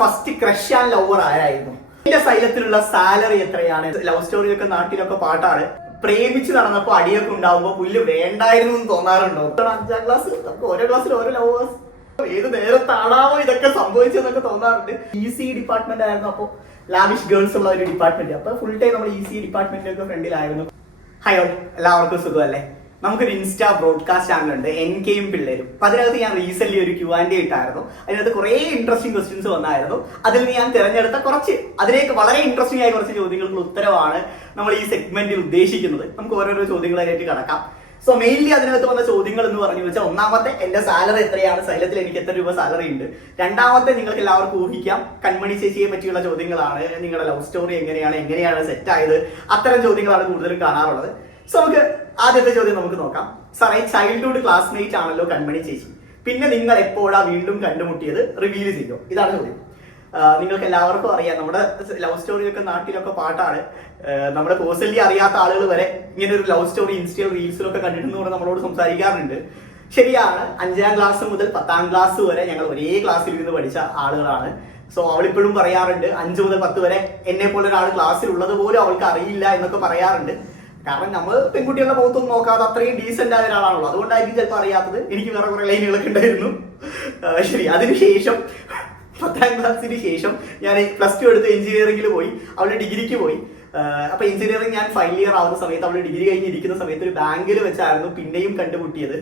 First crush and lover ആരായിരുന്നു? എന്റെ സൈലത്തിലുള്ള salary എത്രയാണ്? ലവ് സ്റ്റോറിയൊക്കെ നാട്ടിലൊക്കെ പാട്ടാണ്. പ്രേമിച്ച് നടന്നപ്പോ അടിയൊക്കെ ഉണ്ടാവുമ്പോ പുല്ല് വേണ്ടായിരുന്നു എന്ന് തോന്നാറുണ്ടോ? 5ാം ക്ലാസ് നമുക്ക് ഓരോ ക്ലാസ്സിൽ ഓരോ ലവേഴ്സ്. ഏത് നേരത്താണാവോ ഇതൊക്കെ സംഭവിച്ചെന്നൊക്കെ തോന്നാറുണ്ട്. EC ഡിപ്പാർട്ട്മെന്റ് ആയിരുന്നു, അപ്പൊ ലാവിഷ് ഗേൾസ് ഉള്ള ഒരു ഡിപ്പാർട്ട്മെന്റ്. അപ്പൊ ഫുൾ ടൈം നമ്മൾ EC ഡിപ്പാർട്ട്മെന്റിന്റെ ഫ്രണ്ടിലായിരുന്നു. ഹലോ, എല്ലാവർക്കും സുഖമല്ലേ? നമുക്കൊരു ഇൻസ്റ്റാ ബ്രോഡ്കാസ്റ്റ് ചാനൽ ഉണ്ട്, NKയും പിള്ളേരും. അപ്പൊ അതിനകത്ത് ഞാൻ റീസെന്റ് ഒരു Q&A ഇട്ടായിരുന്നു. അതിനകത്ത് കുറെ ഇൻട്രസ്റ്റിംഗ് ക്വസ്റ്റ്യൻസ് വന്നായിരുന്നു. അതിൽ നിന്ന് ഞാൻ തിരഞ്ഞെടുത്ത അതിലേക്ക് വളരെ ഇൻട്രസ്റ്റിംഗ് ആയ കുറച്ച് ചോദ്യങ്ങൾക്ക് ഉത്തരവാണ് നമ്മൾ ഈ സെഗ്മെന്റിൽ ഉദ്ദേശിക്കുന്നത്. നമുക്ക് ഓരോരോ ചോദ്യങ്ങളായിട്ട് കിടക്കാം. സോ മെയിൻലി അതിനകത്ത് വന്ന ചോദ്യങ്ങൾ എന്ന് പറഞ്ഞു വെച്ചാൽ, ഒന്നാമത്തെ എന്റെ സാലറി എത്രയാണ്, സൈലത്തിൽ എനിക്ക് എത്ര രൂപ സാലറി ഉണ്ട്. രണ്ടാമത്തെ നിങ്ങൾക്ക് എല്ലാവർക്കും ഊഹിക്കാം, കൺമണി ചേച്ചിയെ പറ്റിയുള്ള ചോദ്യങ്ങളാണ്. നിങ്ങളുടെ ലവ് സ്റ്റോറി എങ്ങനെയാണ് സെറ്റ് ആയത്, അത്തരം ചോദ്യങ്ങളാണ് കൂടുതലും കാണാറുള്ളത്. സോ നമുക്ക് ആദ്യത്തെ ചോദ്യം നമുക്ക് നോക്കാം. സാറേ, ചൈൽഡ്ഹുഡ് ക്ലാസ്മേറ്റ് ആണല്ലോ കൺമണി ചേച്ചി, പിന്നെ നിങ്ങൾ എപ്പോഴാ വീണ്ടും കണ്ടുമുട്ടിയത്, റിവീൽ ചെയ്യോ? ഇതാണ് ചോദ്യം. നിങ്ങൾക്ക് എല്ലാവർക്കും അറിയാം, നമ്മുടെ ലവ് സ്റ്റോറിയൊക്കെ നാട്ടിലൊക്കെ പാട്ടാണ്. നമ്മുടെ പേഴ്സണലി അറിയാത്ത ആളുകൾ വരെ ഇങ്ങനെ ഒരു ലവ് സ്റ്റോറി ഇൻസ്റ്റയിൽ റീൽസിലൊക്കെ കണ്ടിട്ടുണ്ടെന്ന് നമ്മളോട് സംസാരിക്കാറുണ്ട്. ശരിയാണ്, 5ാം ക്ലാസ് മുതൽ 10ാം ക്ലാസ് വരെ ഞങ്ങൾ ഒരേ ക്ലാസ്സിൽ ഇരുന്ന് പഠിച്ച ആളുകളാണ്. സോ അവളിപ്പോഴും പറയാറുണ്ട്, 5 മുതൽ 10 വരെ എന്നെ പോലെ ഒരാൾ ക്ലാസ്സിൽ ഉള്ളത് പോലും അവൾക്ക് അറിയില്ല എന്നൊക്കെ പറയാറുണ്ട്. കാരണം നമ്മൾ പെൺകുട്ടികളുടെ മുഖത്തൊന്നും നോക്കാതെ അത്രയും ഡീസെന്റ് ആയ ഒരാളാണല്ലോ, അതുകൊണ്ടായിരിക്കും ചിലപ്പോൾ അറിയാത്തത്. എനിക്ക് വേറെ കുറെ ലൈനുകളൊക്കെ ഉണ്ടായിരുന്നു. ശരി, അതിനുശേഷം 10ാം ക്ലാസ്സിന് ശേഷം ഞാൻ +2 എടുത്ത് എഞ്ചിനീയറിംഗിൽ പോയി, അവള് ഡിഗ്രിക്ക് പോയി. അപ്പൊ എഞ്ചിനീയറിംഗ് ഞാൻ ഫൈനൽ ഇയർ ആവുന്ന സമയത്ത്, അവള് ഡിഗ്രി കഴിഞ്ഞിരിക്കുന്ന സമയത്ത് ഒരു ബാങ്കിൽ വെച്ചായിരുന്നു പിന്നെയും കണ്ടുമുട്ടിയത്.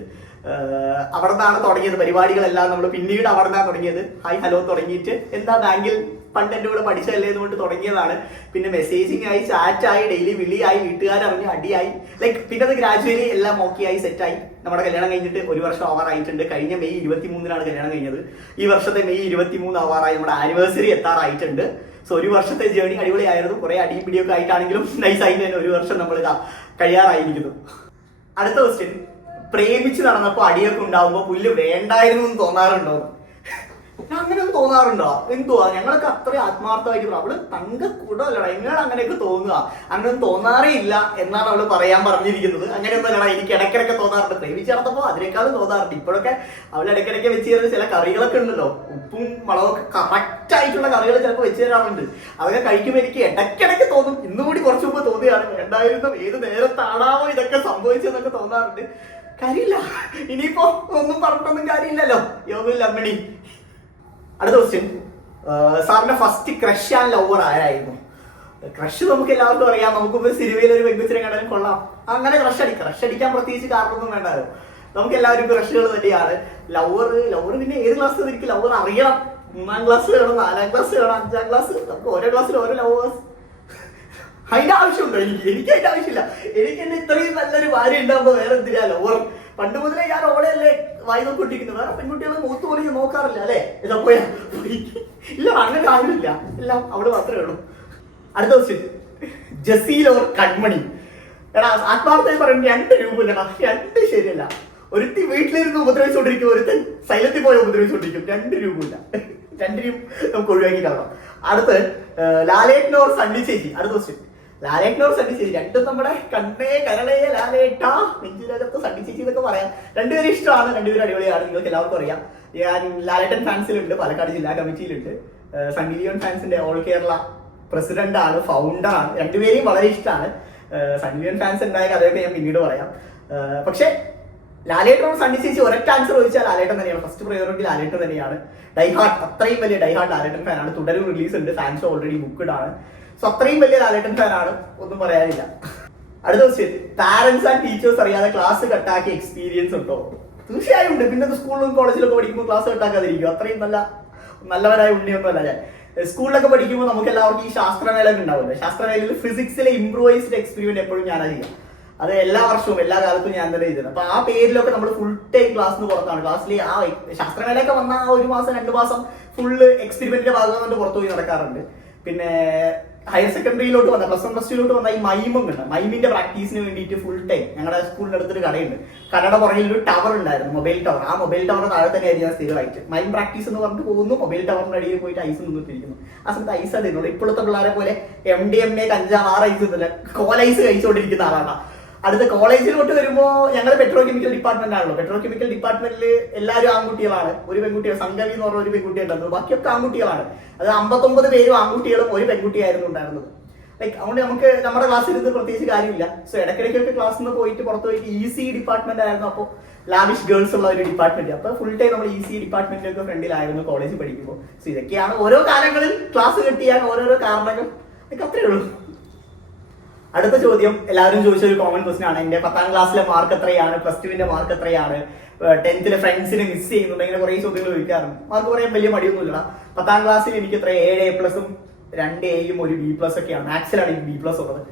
അവിടെ നിന്നാണ് തുടങ്ങിയത് പരിപാടികളെല്ലാം. നമ്മൾ പിന്നീട് അവിടെ നിന്നാണ് തുടങ്ങിയത്. ഹായ് ഹലോ തുടങ്ങിയിട്ട്, എന്താ ബാങ്കിൽ പണ്ട് എൻ്റെ കൂടെ പഠിച്ചതല്ലേ എന്നുകൊണ്ട് തുടങ്ങിയതാണ്. പിന്നെ മെസ്സേജിങ് ആയി, ചാറ്റായി, ഡെയിലി വിളിയായി, വീട്ടുകാരറിഞ്ഞു, അടിയായി. പിന്നെ അത് ഗ്രാജുവലി എല്ലാം ഓക്കെയായി, സെറ്റായി. നമ്മുടെ കല്യാണം കഴിഞ്ഞിട്ട് 1 വർഷം ആവാറായിട്ടുണ്ട്. കഴിഞ്ഞ മെയ് 23-നാണ് കല്യാണം കഴിഞ്ഞത്. ഈ വർഷത്തെ മെയ് 23 ആവാറായി. നമ്മുടെ ആനിവേഴ്സറി എത്താറായിട്ടുണ്ട്. സോ 1 വർഷത്തെ ജേർണി അടിപൊളിയായിരുന്നു. കുറെ അടിയും പിടിയൊക്കെ ആയിട്ടാണെങ്കിലും നൈസായിട്ട് തന്നെ 1 വർഷം നമ്മൾ കഴിയാറായിരിക്കുന്നു. അടുത്ത ക്വസ്റ്റ്യൻ, പ്രേമിച്ച് നടന്നപ്പോ അടിയൊക്കെ ഉണ്ടാവുമ്പോ പുല്ല് വേണ്ടായിരുന്നു എന്ന് തോന്നാറുണ്ടോ? അങ്ങനെയൊന്നും തോന്നാറുണ്ടോ? എന്തുവാ, ഞങ്ങളൊക്കെ അത്രയും ആത്മാർത്ഥമായിട്ട് അവള് തങ്കക്കൂടല്ലടാ, എങ്ങനെ അങ്ങനെയൊക്കെ തോന്നുക? അങ്ങനെയൊന്നും തോന്നാറേ ഇല്ല എന്നാണ് അവള് പറയാൻ പറഞ്ഞിരിക്കുന്നത്. അങ്ങനെയൊന്നും അല്ലടാ, എനിക്ക് ഇടയ്ക്കിടയ്ക്ക് തോന്നാറുണ്ട്. പ്രേമിച്ച് നടന്നപ്പോ അതിനേക്കാളും തോന്നാറുണ്ട്. ഇപ്പോഴൊക്കെ അവൾ ഇടയ്ക്കിടയ്ക്ക് വെച്ച് തരുന്ന ചില കറികളൊക്കെ ഉണ്ടല്ലോ, ഉപ്പും മുളകൊക്കെ കറക്റ്റ് ആയിട്ടുള്ള കറികൾ ചിലപ്പോൾ വെച്ച് തരാറുണ്ട്. അതൊക്കെ കഴിക്കുമ്പോൾ എനിക്ക് ഇടയ്ക്കിടയ്ക്ക് തോന്നും, ഇന്നുകൂടി കുറച്ചു മുമ്പ് തോന്നിയാണ്, വേണ്ടായിരുന്നു, ഏത് നേരത്താണാവോ ഇതൊക്കെ സംഭവിച്ചതെന്നൊക്കെ തോന്നാറുണ്ട്. കാര്യമില്ല, ഇനിയിപ്പോ ഒന്നും പറഞ്ഞിട്ടൊന്നും കാര്യമില്ലല്ലോ. യോഗമില്ല അമ്മണി. അടുത്ത ക്വസ്റ്റ്യൻ, സാറിന്റെ ഫസ്റ്റ് ക്രഷ് ആൻഡ് ലവർ ആരായിരുന്നു? ക്രഷ് നമുക്ക് എല്ലാവർക്കും അറിയാം. നമുക്കിപ്പോ സിനിമയിൽ ഒരു പെൺകുച്ചിനെ കണ്ടാലും കൊള്ളാം, അങ്ങനെ ക്രഷ് അടിക്കാൻ പ്രത്യേകിച്ച് കാരണമൊന്നും വേണ്ടാലോ. നമുക്ക് എല്ലാവരും ക്രഷുകൾ തന്നെയാണ്. ലവർ പിന്നെ ഏത് ക്ലാസ്സിൽ എനിക്ക് ലവർ അറിയണം? 3ാം ക്ലാസ് വേണം, 4ാം ക്ലാസ് വേണം, 5ാം ക്ലാസ്, നമുക്ക് ഓരോ ക്ലാസ്സിൽ ഓരോ ലവേഴ്സ്. അതിന്റെ ആവശ്യമുണ്ടോ? എനിക്ക് അതിന്റെ ആവശ്യമില്ല. എനിക്ക് എന്നെ ഇത്രയും നല്ലൊരു ഭാര്യ ഉണ്ടാകുമ്പോ വേറെ എന്തിനാ ലവർ? പണ്ട് മുതലേ ഞാൻ ഓളെയല്ലേ വായി നോക്കിക്കൊണ്ടിരിക്കുന്നത്. വേറെ പെൺകുട്ടികളെ മുഖത്ത് പോലും നോക്കാറില്ല അല്ലേ? ഇതാ പോയാ ഇല്ല, അങ്ങനെ ആരുമില്ല, എല്ലാം അവള് മാത്രമേ ഉള്ളൂ. അടുത്ത ക്വസ്റ്റ്യൻ, ജസീൽ ഓർ കൺമണി? എടാ, ആത്മാർത്ഥമായി പറയുമ്പോൾ 2 രൂപ ഇല്ലടാ, 2 ശരിയല്ല. ഒരുത്തി വീട്ടിലിരുന്ന് ഉപദ്രവിച്ചുകൊണ്ടിരിക്കും, ഒരുത്തൻ സൈലത്തിൽ പോയി ഉപദ്രവിച്ചുകൊണ്ടിരിക്കും. 2 രൂപ ഇല്ല, 2 രൂപ നമുക്ക് ഒഴിവാക്കി കളയാം. അടുത്ത്, ലാലേട്ടൻ ഓർ സണ്ണി ചേച്ചി? അടുത്ത ക്വസ്റ്റ്യൻ, ലാലേട്ടൻ ഓർ സണ്ണി ചേച്ചി? രണ്ടും നമ്മുടെ കണ്ണേ കരളേ ലാലേട്ടാ നെഞ്ചിലകത്ത് സണ്ണി ചേച്ചി എന്നൊക്കെ പറയാം. രണ്ടുപേരും ഇഷ്ടമാണ്, രണ്ടുപേരും അടിപൊളിയാണ്. നിങ്ങൾക്ക് എല്ലാവർക്കും അറിയാം, ഞാൻ ലാലേട്ടൻ ഫാൻസിലുണ്ട്, പാലക്കാട് ജില്ലാ കമ്മിറ്റിയിലുണ്ട്. സണ്ണി ലിയോൺ ഫാൻസിന്റെ ഓൾ കേരള പ്രസിഡന്റ് ആണ്, ഫൗണ്ടറാണ്. രണ്ടുപേരെയും വളരെ ഇഷ്ടമാണ്. സണ്ണി ലിയോൺ ഫാൻസ് ഉണ്ടായ കഥയൊക്കെ ഞാൻ പിന്നീട് പറയാം. പക്ഷെ ലാലേട്ടൻ ഓർ സണ്ണി ചേച്ചി ഒരൊറ്റ ആൻസർ ചോദിച്ചാൽ ലാലേട്ടൻ തന്നെയാണ്. ഫസ്റ്റ് പ്രയോറിറ്റി ലാലേട്ടൻ തന്നെയാണ്. ഡൈഹാർട്ട്, അത്രയും വലിയ ഡൈഹാർട്ട് ലാലേട്ടൻ ഫാനാണ്. തുടരും റിലീസ് ഉണ്ട്, ഫാൻസ് ഓൾറെഡി ബുക്ക്ഡ് ആണ്. സോ അത്രയും വലിയ ലാലേട്ടൻ ഫാനാണ്, ഒന്നും പറയാനില്ല. അടുത്ത ക്വസ്റ്റ്യൻ, പാരന്റ്സ് ആൻഡ് ടീച്ചേഴ്സ് അറിയാതെ ക്ലാസ് കട്ടാക്കിയ എക്സ്പീരിയൻസ് ഉണ്ടോ? തീർച്ചയായും ഉണ്ട്. പിന്നെ സ്കൂളിലും കോളേജിലൊക്കെ പഠിക്കുമ്പോൾ ക്ലാസ് കട്ടാക്കാതിരിക്കും. അത്രയും നല്ലവരായ ഉണ്ണിയൊന്നും അല്ല ഞാൻ. സ്കൂളിലൊക്കെ പഠിക്കുമ്പോൾ നമുക്ക് എല്ലാവർക്കും ഈ ശാസ്ത്രമേളൊക്കെ ഉണ്ടാവില്ല. ശാസ്ത്രമേളയിൽ ഫിസിക്സിലെ ഇംപ്രൂവൈസ്ഡ് എക്സ്പെരിമെന്റ് എപ്പോഴും ഞാനാണ് ചെയ്യാം. അത് എല്ലാ വർഷവും എല്ലാ കാലത്തും ഞാൻ തന്നെ ചെയ്തത്. അപ്പൊ ആ പേരിലൊക്കെ നമ്മൾ ഫുൾ ടൈം ക്ലാസ്സിന് പുറത്താണ്. ക്ലാസ്സിൽ ആ ശാസ്ത്രമേളയൊക്കെ വന്ന ആ 1 മാസം 2 മാസം ഫുള്ള് എക്സ്പെരിമെന്റിന്റെ ഭാഗം പുറത്തു പോയി നടക്കാറുണ്ട്. പിന്നെ ഹയർ സെക്കൻഡറിയിലോട്ട് വന്ന +1 +2 വന്ന ഈ മൈമുണ്ട്, മൈമിന്റെ പ്രാക്ടീസിന് വേണ്ടിയിട്ട് ഫുൾ ടൈം ഞങ്ങളുടെ സ്കൂളിന്റെ അടുത്തൊരു കടയുണ്ട്. കടയുടെ പുറകിൽ ഒരു ടവർ ഉണ്ടായിരുന്നു, മൊബൈൽ ടവർ. ആ മൊബൈൽ ടവറിന് താഴെ തന്നെയായിരുന്നു ഞാൻ സ്ഥിരമായിട്ട് മൈം പ്രാക്ടീസ് എന്ന് പറഞ്ഞിട്ട് പോകുന്നു. മൊബൈൽ ടവറിന്റെ അടിയിൽ പോയിട്ട് ഐസ് നിന്നിട്ടിരിക്കുന്നു. ആ സമയത്ത് ഐസ് അതിനുള്ളൂ. ഇപ്പോഴത്തെ പിള്ളേരെ പോലെ MDMA കഞ്ചാവ് ഐസ് ഒന്നുമില്ല, കോലൈസ് കഴിച്ചുകൊണ്ടിരിക്കുന്ന ആളാണ്. അടുത്ത കോളേജിലോട്ട് വരുമ്പോൾ ഞങ്ങൾ പെട്രോ കെമിക്കൽ ഡിപ്പാർട്ട്മെന്റ് ആണല്ലോ. പെട്രോ കെമിക്കൽ ഡിപ്പാർട്ട്മെന്റിൽ എല്ലാവരും ആൺകുട്ടികളാണ്. ഒരു പെൺകുട്ടിയാണ്, സംഗവി എന്ന് പറഞ്ഞ ഒരു പെൺകുട്ടി ഉണ്ടായിരുന്നത്. ബാക്കിയൊക്കെ ആൺകുട്ടികളാണ്. അത് 59 പേരും ആൺകുട്ടികളും ഒരു പെൺകുട്ടിയായിരുന്നു ഉണ്ടായിരുന്നത്. ലൈക്ക് അതുകൊണ്ട് നമുക്ക് നമ്മുടെ ക്ലാസ്സിൽ ഇരുന്ന് പ്രത്യേകിച്ച് കാര്യമില്ല. സോ ഇടയ്ക്കിടയ്ക്കൊക്കെ ക്ലാസ്സിൽ നിന്ന് പോയിട്ട് പുറത്ത് പോയിട്ട് EC ഡിപ്പാർട്ട്മെന്റ് ആയിരുന്നു. അപ്പോൾ ലാവിഷ് ഗേൾസ് ഉള്ള ഒരു ഡിപ്പാർട്ട്മെന്റ്. അപ്പൊ ഫുൾ ടൈം നമ്മൾ EC ഡിപ്പാർട്ട്മെന്റിലൊക്കെ ഫ്രണ്ടിലായിരുന്നു കോളേജിൽ പഠിക്കുമ്പോൾ. സോ ഇതൊക്കെയാണ് ഓരോ കാലങ്ങളിൽ ക്ലാസ് കെട്ടിയാൽ ഓരോരോ കാരണങ്ങൾ. ഇതൊക്കെ അത്രേ ഉള്ളൂ. അടുത്ത ചോദ്യം എല്ലാവരും ചോദിച്ച ഒരു കോമൺ ക്വസ്റ്റൻ ആണ്. എന്റെ 10ാം ക്ലാസ്സിലെ മാർക്ക് എത്രയാണ്, പ്ലസ് 2 മാർക്ക് എത്രയാണ്, 10th ഫ്രണ്ട്സിനെ മിസ് ചെയ്യുന്നുണ്ട്, ഇങ്ങനെ കുറെ ചോദ്യങ്ങൾ ചോദിക്കാറുണ്ട്. മാർക്ക് പറയാൻ വലിയ മടിയൊന്നുമില്ല. 10ാം ക്ലാസ്സിൽ എനിക്ക് എത്ര 7 A+, 2 Aയും 1 B+ ഒക്കെയാണ്. മാത്സിലാണ് എനിക്ക് B+ ഉള്ളത്.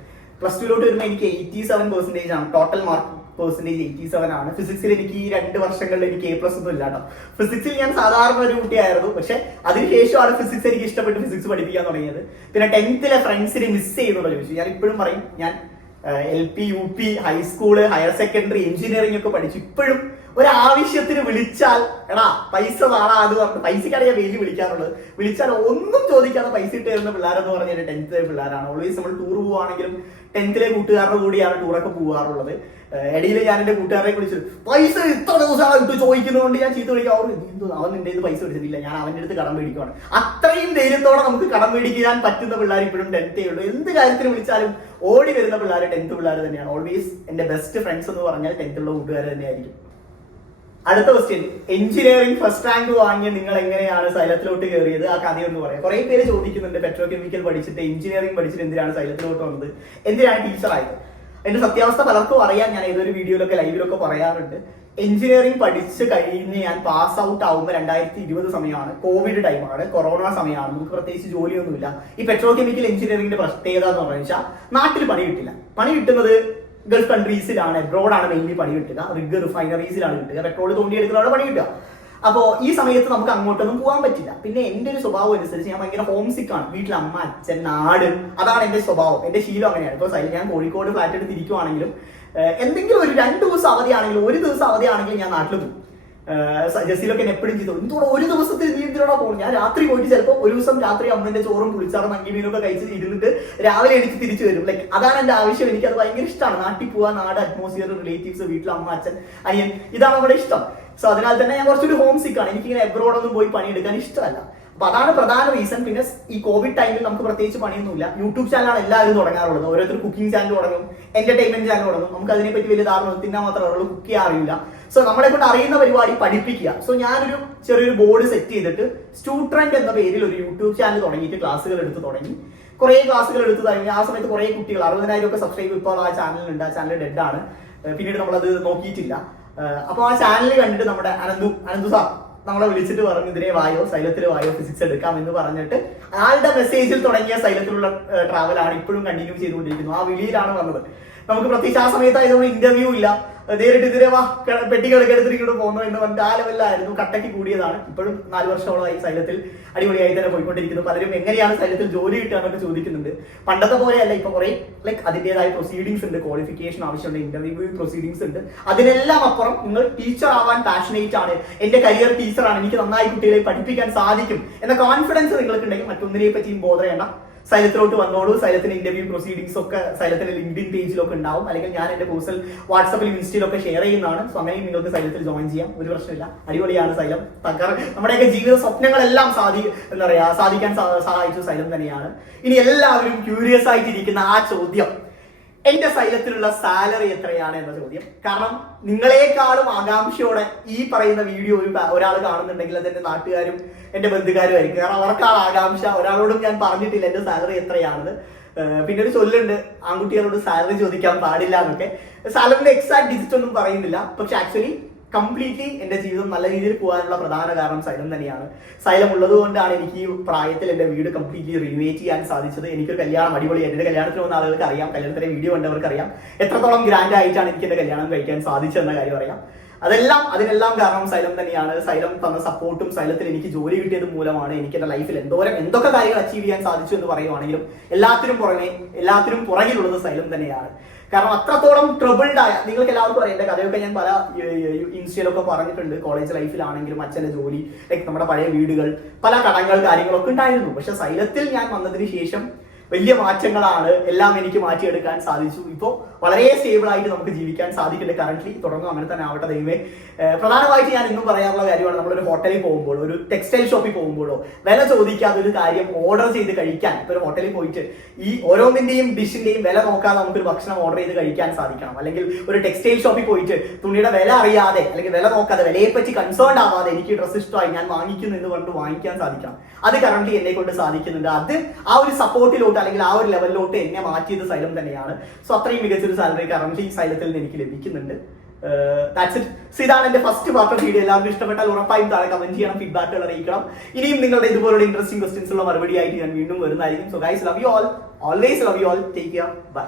പ്ലസ് 2 വരുമ്പോൾ എനിക്ക് 87% ആണ് ടോട്ടൽ മാർക്ക്. പെർസെന്റേജ് 87 ആണ്. ഫിസിക്സിൽ എനിക്ക് ഈ 2 വർഷങ്ങളിൽ എനിക്ക് A+ ഒന്നും ഇല്ല കേട്ടോ. ഫിസിക്സിൽ ഞാൻ സാധാരണ ഒരു കുട്ടിയായിരുന്നു. പക്ഷെ അതിനുശേഷമാണ് ഫിസിക്സ് എനിക്ക് ഇഷ്ടപ്പെട്ട് ഫിസിക്സ് പഠിപ്പിക്കാൻ തുടങ്ങിയത്. പിന്നെ 10th ഫ്രണ്ട്സിനെ മിസ് ചെയ്യുന്നുള്ള ചോദിച്ചു. ഞാൻ ഇപ്പോഴും പറയും, ഞാൻ LP, UP, high school, higher secondary, engineering ഒക്കെ പഠിച്ചു. ഇപ്പോഴും ഒരാവശ്യത്തിന് വിളിച്ചാൽ എടാ പൈസ നാളാ അത് പറഞ്ഞു പൈസക്കാണ് ഞാൻ വെയിൽ വിളിക്കാറുള്ളത്. വിളിച്ചാൽ ഒന്നും ചോദിക്കാതെ പൈസ ഇട്ട് തരുന്ന പിള്ളേരെന്ന് പറഞ്ഞാൽ 10th പിള്ളേരാണ്. ഓൾവേസ് നമ്മൾ ടൂർ പോവുകയാണെങ്കിലും 10th കൂട്ടുകാരുടെ കൂടിയാണ് ടൂറൊക്കെ പോകാറുള്ളത്. ഇടയിൽ ഞാൻ എന്റെ കൂട്ടുകാരെ വിളിച്ചത് പൈസ ഇത്ര ദിവസമാണ് ഇട്ട് ചോദിക്കുന്നതുകൊണ്ട് ഞാൻ ചീത്ത വിളിക്കാം. അവൻ നിന്റെ ഇത് പൈസ മേടിച്ചിട്ടില്ല, ഞാൻ അവന്റെ അടുത്ത് കടം മേടിക്കുവാണ്. അത്രയും ധൈര്യത്തോടെ നമുക്ക് കടം മേടിക്കാൻ പറ്റുന്ന പിള്ളേർ ഇപ്പോഴും 10th ഉള്ളൂ. എന്ത് കാര്യത്തിന് വിളിച്ചാലും ഓടി വരുന്ന പിള്ളേർ 10th പിള്ളേർ തന്നെയാണ്. ഓൾവേസ് എന്റെ ബെസ്റ്റ് ഫ്രണ്ട്സ് എന്ന് പറഞ്ഞാൽ 10th ഉള്ള കൂട്ടുകാർ തന്നെയായിരിക്കും. അടുത്ത ക്വസ്റ്റ്യൻ, എഞ്ചിനീയറിംഗ് ഫസ്റ്റ് റാങ്ക് വാങ്ങിയ നിങ്ങൾ എങ്ങനെയാണ് സൈലത്തിലോട്ട് കയറിയത്? ആ കഥയൊന്ന് പറയാം. കുറെ പേര് ചോദിക്കുന്നുണ്ട്, പെട്രോ കെമിക്കൽ പഠിച്ചിട്ട് എഞ്ചിനീയറിംഗ് പഠിച്ചിട്ട് എന്തിനാണ് സൈലത്തിലോട്ട് വന്നത്, എന്തിനാണ് ടീച്ചറായത്? എന്റെ സത്യാവസ്ഥ പലർക്കും അറിയാം. ഞാൻ ഏതൊരു വീഡിയോയിലൊക്കെ ലൈവിലൊക്കെ പറയാറുണ്ട്. എഞ്ചിനീയറിംഗ് പഠിച്ച് കഴിഞ്ഞ് ഞാൻ പാസ് ഔട്ട് ആവുമ്പോൾ 2020 സമയമാണ്, കോവിഡ് ടൈമാണ്, കൊറോണ സമയമാണ്. നമുക്ക് പ്രത്യേകിച്ച് ജോലിയൊന്നുമില്ല. ഈ പെട്രോ കെമിക്കൽ എഞ്ചിനീയറിംഗിന്റെ പ്രത്യേകത എന്ന് പറഞ്ഞാൽ നാട്ടിൽ പണി കിട്ടില്ല. പണി കിട്ടുന്നത് ഗൾഫ് കൺട്രീസിലാണ്, എബ്രോഡാണ് മെയിൻലി പണി കിട്ടുക. റിഗ് റിഫൈനറീസിലാണ് കിട്ടുക. പെട്രോൾ തോണ്ടിയെടുക്കുന്നതാണ് പണി കിട്ടുക. അപ്പോൾ ഈ സമയത്ത് നമുക്ക് അങ്ങോട്ടൊന്നും പോകാൻ പറ്റില്ല. പിന്നെ എന്റെ ഒരു സ്വഭാവം അനുസരിച്ച് ഞാൻ ഭയങ്കര ഹോം സിക്ക് ആണ്. വീട്ടിൽ അമ്മ, അച്ഛൻ, നാട്, അതാണ് എന്റെ സ്വഭാവം. എന്റെ ശീലം അങ്ങനെയാണ്. ഇപ്പോൾ ഞാൻ കോഴിക്കോട് ഫ്ലാറ്റ് എടുത്ത് ഇരിക്കുവാണെങ്കിലും എന്തെങ്കിലും ഒരു 2 ദിവസം അവധിയാണെങ്കിലും 1 ദിവസം അവധിയാണെങ്കിലും ഞാൻ നാട്ടിൽ പോകും. ജസീലൊക്കെ എന്നെ എപ്പോഴും ചെയ്തു, എന്തോടെ 1 ദിവസത്തിൽ നീ എന്തിനോടാ പോകും? ഞാൻ രാത്രി പോയിട്ട് ചിലപ്പോൾ ഒരു ദിവസം രാത്രി അമ്മന്റെ ചോറും പുളിച്ചാറും മങ്കി മീനൊക്കെ കഴിച്ച് ഇരുന്നിട്ട് രാവിലെ എനിക്ക് തിരിച്ചു വരും. ലൈക്ക് അതാണ് എന്റെ ആവശ്യം. എനിക്ക് അത് ഭയങ്കര ഇഷ്ടമാണ്. നാട്ടിൽ പോവാൻ, നാട്, അറ്റ്മോസ്ഫിയർ, റിലേറ്റീവ്സ്, വീട്ടിൽ അമ്മ, അച്ഛൻ, അനിയൻ, ഇതാണ് നമ്മുടെ ഇഷ്ടം. സോ അതിനാൽ തന്നെ ഞാൻ കുറച്ചൊരു ഹോം സിക്ക് ആണ്. എനിക്കിങ്ങനെ എബ്രോഡൊന്നും പോയി പണിയെടുക്കാൻ ഇഷ്ടമല്ല. അപ്പൊ അതാണ് പ്രധാന റീസൺ. പിന്നെ ഈ കോവിഡ് ടൈമിൽ നമുക്ക് പ്രത്യേകിച്ച് പണിയൊന്നുമില്ല. യൂട്യൂബ് ചാനലാണ് എല്ലാവരും തുടങ്ങാറുള്ളത്. ഓരോരുത്തർ കുക്കിംഗ് ചാനൽ തുടങ്ങും, എന്റർടൈൻമെന്റ് ചാനൽ തുടങ്ങും. നമുക്ക് അതിനെപ്പറ്റി വലിയ ധാരണ, തിന്നാൻ മാത്രമേ ഉള്ളൂ, കുക്ക് ചെയ്യാൻ അറിയില്ല. സോ നമ്മളെ കൊണ്ട് അറിയുന്ന പരിപാടി പഠിപ്പിക്കുക. സോ ഞാനൊരു ചെറിയൊരു ബോർഡ് സെറ്റ് ചെയ്തിട്ട് സ്റ്റുട്രെൻഡ് എന്ന പേരിൽ ഒരു യൂട്യൂബ് ചാനൽ തുടങ്ങിയിട്ട് ക്ലാസ്സുകൾ എടുത്ത് തുടങ്ങി. കുറെ ക്ലാസ്സുകൾ എടുത്ത് തുടങ്ങി. ആ സമയത്ത് കുറെ കുട്ടികൾ 60,000 ഒക്കെ സബ്സ്ക്രൈബ് ഇപ്പോൾ ആ ചാനലിലുണ്ട്. ആ ചാനൽ ഡെഡ് ആണ്. പിന്നീട് നമ്മളത് നോക്കിയിട്ടില്ല. അപ്പൊ ആ ചാനൽ കണ്ടിട്ട് നമ്മുടെ അനന്തു സാർ നമ്മളെ വിളിച്ചിട്ട് പറഞ്ഞു, ഇതിനെ വായോ, സൈലത്തിൽ വായോ, ഫിസിക്സ് എടുക്കാം എന്ന് പറഞ്ഞിട്ട് ആളുടെ മെസ്സേജിൽ തുടങ്ങിയ സൈലത്തിലുള്ള ട്രാവലാണ് ഇപ്പോഴും കണ്ടിന്യൂ ചെയ്തുകൊണ്ടിരിക്കുന്നു. ആ വിളിയിലാണ് വന്നത്. നമുക്ക് പ്രത്യേകിച്ച് ആ സമയത്തായതുകൊണ്ട് ഇന്റർവ്യൂ ഇല്ല. നേരിട്ട് ഇതിനെ വാ പെട്ടികളൊക്കെ എടുത്തിട്ട് പോകുന്നു എന്ന് പറഞ്ഞിട്ട് ആ ലെവലിലായിരുന്നു. കട്ടയ്ക്ക് കൂടിയതാണ്. ഇപ്പോഴും 4 വർഷത്തോളമായി സൈലത്തിൽ അടിപൊളിയായി തന്നെ പോയിക്കൊണ്ടിരിക്കുന്നു. പലരും എങ്ങനെയാണ് സൈലത്തിൽ ജോലി കിട്ടുക എന്നൊക്കെ ചോദിക്കുന്നുണ്ട്. പണ്ടത്തെ പോലെയല്ല. ഇപ്പൊ കുറെ ലൈക്ക് അതിൻ്റെതായ പ്രൊസീഡിങ്സ് ഉണ്ട്, ക്വാളിഫിക്കേഷൻ ആവശ്യമുണ്ട്, ഇന്റർവ്യൂ പ്രൊസീഡിങ്സ് ഉണ്ട്. അതിനെല്ലാം അപ്പുറം നിങ്ങൾ ടീച്ചർ ആവാൻ പാഷനേറ്റ് ആണ്, എന്റെ കരിയർ ടീച്ചറാണ്, എനിക്ക് നന്നായി കുട്ടികളെ പഠിപ്പിക്കാൻ സാധിക്കും എന്ന കോൺഫിഡൻസ് നിങ്ങൾക്ക് ഉണ്ടെങ്കിൽ മറ്റൊന്നിനെ പറ്റിയും ബോധർ ചെയ്യണ്ട. സൈലത്തിലോട്ട് വന്നോളൂ. സൈലത്തിന്റെ ഇന്റർവ്യൂ പ്രൊസീഡിങ്സ് ഒക്കെ സൈലത്തിന്റെ ലിങ്ക്ഡിൻ പേജിലൊക്കെ ഉണ്ടാവും. അല്ലെങ്കിൽ ഞാൻ എന്റെ പേഴ്സണൽ വാട്സാപ്പിലും ഇൻസ്റ്റയിലൊക്കെ ഷെയർ ചെയ്യുന്നതാണ്. സോ അങ്ങനെയും നിങ്ങൾക്ക് സൈലത്തിൽ ജോയിൻ ചെയ്യാം. ഒരു പ്രശ്നമില്ല. അടിപൊളിയാണ് സൈലം. നമ്മുടെയൊക്കെ ജീവിത സ്വപ്നങ്ങളെല്ലാം സാധിക്കാൻ സഹായിച്ച സൈലം തന്നെയാണ്. ഇനി എല്ലാവരും ക്യൂരിയസ് ആയിട്ടിരിക്കുന്ന ആ ചോദ്യം, എന്റെ സൈലത്തിലുള്ള സാലറി എത്രയാണ് എന്ന ചോദ്യം. കാരണം നിങ്ങളെക്കാളും ആകാംക്ഷയോടെ ഈ പറയുന്ന വീഡിയോ ഒരാൾ കാണുന്നുണ്ടെങ്കിൽ അത് എന്റെ നാട്ടുകാരും എന്റെ ബന്ധുക്കാരും ആയിരിക്കും. കാരണം അവർക്കാണ് ആകാംക്ഷ. ഒരാളോടും ഞാൻ പറഞ്ഞിട്ടില്ല എന്റെ സാലറി എത്രയാണെന്ന്. പിന്നെ ഒരു ചൊല്ലുണ്ട്, ആൺകുട്ടികളോട് സാലറി ചോദിക്കാൻ പാടില്ല എന്നൊക്കെ. സാലറിന്റെ എക്സാക്ട് ഡിജിറ്റ് ഒന്നും പറയുന്നില്ല. പക്ഷെ ആക്ച്വലി കംപ്ലീറ്റ്ലി എന്റെ ജീവിതം നല്ല രീതിയിൽ പോകാനുള്ള പ്രധാന കാരണം സൈലം തന്നെയാണ്. സൈലം ഉള്ളത് കൊണ്ടാണ് എനിക്ക് ഈ പ്രായത്തിൽ എന്റെ വീട് കംപ്ലീറ്റ്ലി റിനോവേറ്റ് ചെയ്യാൻ സാധിച്ചത്. എനിക്കൊരു കല്യാണം അടിപൊളിയായിട്ട്, എന്റെ കല്യാണത്തിന് വന്ന ആളുകൾക്ക് അറിയാം, കല്യാണത്തിന്റെ വീഡിയോ കണ്ടവർക്ക് അറിയാം എത്രത്തോളം ഗ്രാൻഡ് ആയിട്ടാണ് എനിക്ക് എന്റെ കല്യാണം കഴിക്കാൻ സാധിച്ചതെന്ന കാര്യം അറിയാം. അതിനെല്ലാം കാരണം സൈലം തന്നെയാണ്. സൈലം തന്ന സപ്പോർട്ടും സൈലത്തിൽ എനിക്ക് ജോലി കിട്ടിയത് മൂലമാണ്. എനിക്ക് എന്റെ ലൈഫിൽ എന്തൊക്കെ കാര്യങ്ങൾ അച്ചീവ് ചെയ്യാൻ സാധിച്ചു എന്ന് പറയുവാണെങ്കിലും എല്ലാത്തിനും പുറകിലുള്ളത് സൈലം തന്നെയാണ്. കാരണം അത്രത്തോളം ട്രബിൾഡ് ആയ, നിങ്ങൾക്ക് എല്ലാവർക്കും അറിയാം എന്റെ കഥയൊക്കെ ഞാൻ പല ഇൻസ്റ്റയിലൊക്കെ പറഞ്ഞിട്ടുണ്ട്. കോളേജ് ലൈഫിലാണെങ്കിലും അച്ഛന്റെ ജോലി, ലൈക്ക് നമ്മുടെ പഴയ വീടുകൾ, പല കടങ്ങൾ, കാര്യങ്ങളൊക്കെ ഉണ്ടായിരുന്നു. പക്ഷെ സൈലത്തിൽ ഞാൻ വന്നതിന് ശേഷം വലിയ മാറ്റങ്ങളാണ് എല്ലാം എനിക്ക് മാറ്റിയെടുക്കാൻ സാധിച്ചു. ഇപ്പോൾ വളരെ സ്റ്റേബിൾ ആയിട്ട് നമുക്ക് ജീവിക്കാൻ സാധിക്കുന്നുണ്ട് കറന്റ്. തുടർന്നും അങ്ങനെ തന്നെ ആവട്ടെ ദൈവമേ. പ്രധാനമായിട്ട് ഞാൻ ഇന്നും പറയാറുള്ള കാര്യമാണ്, നമ്മളൊരു ഹോട്ടലിൽ പോകുമ്പോഴോ ഒരു ടെക്സ്റ്റൈൽ ഷോപ്പിൽ പോകുമ്പോഴോ വില ചോദിക്കാതെ ഒരു കാര്യം ഓർഡർ ചെയ്ത് കഴിക്കാൻ. ഇപ്പൊ ഒരു ഹോട്ടലിൽ പോയിട്ട് ഈ ഓരോന്നിന്റെയും ഡിഷിന്റെയും വില നോക്കാതെ നമുക്കൊരു ഭക്ഷണം ഓർഡർ ചെയ്ത് കഴിക്കാൻ സാധിക്കണം. അല്ലെങ്കിൽ ഒരു ടെക്സ്റ്റൈൽ ഷോപ്പിൽ പോയിട്ട് തുണിയുടെ വില അറിയാതെ അല്ലെങ്കിൽ വില നോക്കാതെ വിലയെ പറ്റി കൺസേൺ ആവാതെ എനിക്ക് ഡ്രസ്സ് ഇഷ്ടമായി ഞാൻ വാങ്ങിക്കുന്നു എന്ന് പറഞ്ഞിട്ട് വാങ്ങിക്കാൻ സാധിക്കണം. അത് കറന്റ് എന്നെ കൊണ്ട് സാധിക്കുന്നുണ്ട്. അത് ആ ഒരു സപ്പോർട്ടിലോട്ട് അല്ലെങ്കിൽ ആ ഒരു ലെവലിലോട്ട് എന്നെ മാറ്റിയത് സൈലം തന്നെയാണ്. സോ അത്രയും മികച്ചൊരു സാലറി കറന്റ് സൈലത്തിൽ നിന്ന് എനിക്ക് ലഭിക്കുന്നുണ്ട്. ഇതാണ് എന്റെ ഫസ്റ്റ് പാർട്ട് വീഡിയോ. എല്ലാവർക്കും ഇഷ്ടപ്പെട്ടാൽ ഉറപ്പായും താഴെ കമന്റ് ചെയ്യണം, ഫീഡ്ബാക്കുകൾ അറിയിക്കണം. ഇനിയും നിങ്ങളുടെ ഇതുപോലുള്ള ഇൻട്രസ്റ്റിംഗ് ക്വസ്റ്റ്യൻസ് ഉള്ള മറുപടി ആയിട്ട് ഞാൻ വീണ്ടും വരുന്നതായിരിക്കും. So guys, love you all, always love you all, take care, by.